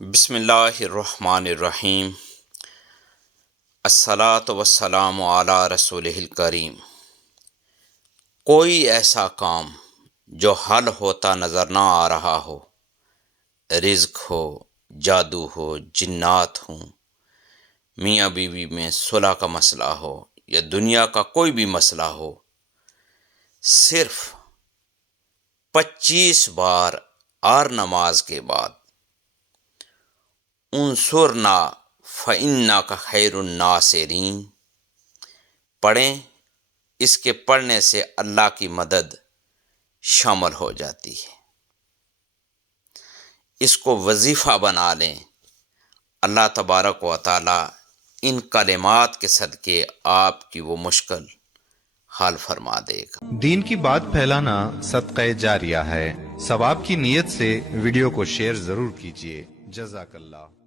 بسم اللہ الرحمن الرحیم، الصلاۃ والسلام علی رسولہ الکریم۔ کوئی ایسا کام جو حل ہوتا نظر نہ آ رہا ہو، رزق ہو، جادو ہو، جنات ہوں، میاں بیوی میں صلح کا مسئلہ ہو یا دنیا کا کوئی بھی مسئلہ ہو، صرف 25 بار اور نماز کے بعد انصرنا فإنک خیر الناصرین پڑھیں۔ اس کے پڑھنے سے اللہ کی مدد شامل ہو جاتی ہے۔ اس کو وظیفہ بنا لیں، اللہ تبارک و تعالی ان کلمات کے صدقے آپ کی وہ مشکل حل فرما دے گا۔ دین کی بات پھیلانا صدقہ جاریہ ہے۔ ثواب کی نیت سے ویڈیو کو شیئر ضرور کیجیے۔ جزاک اللہ۔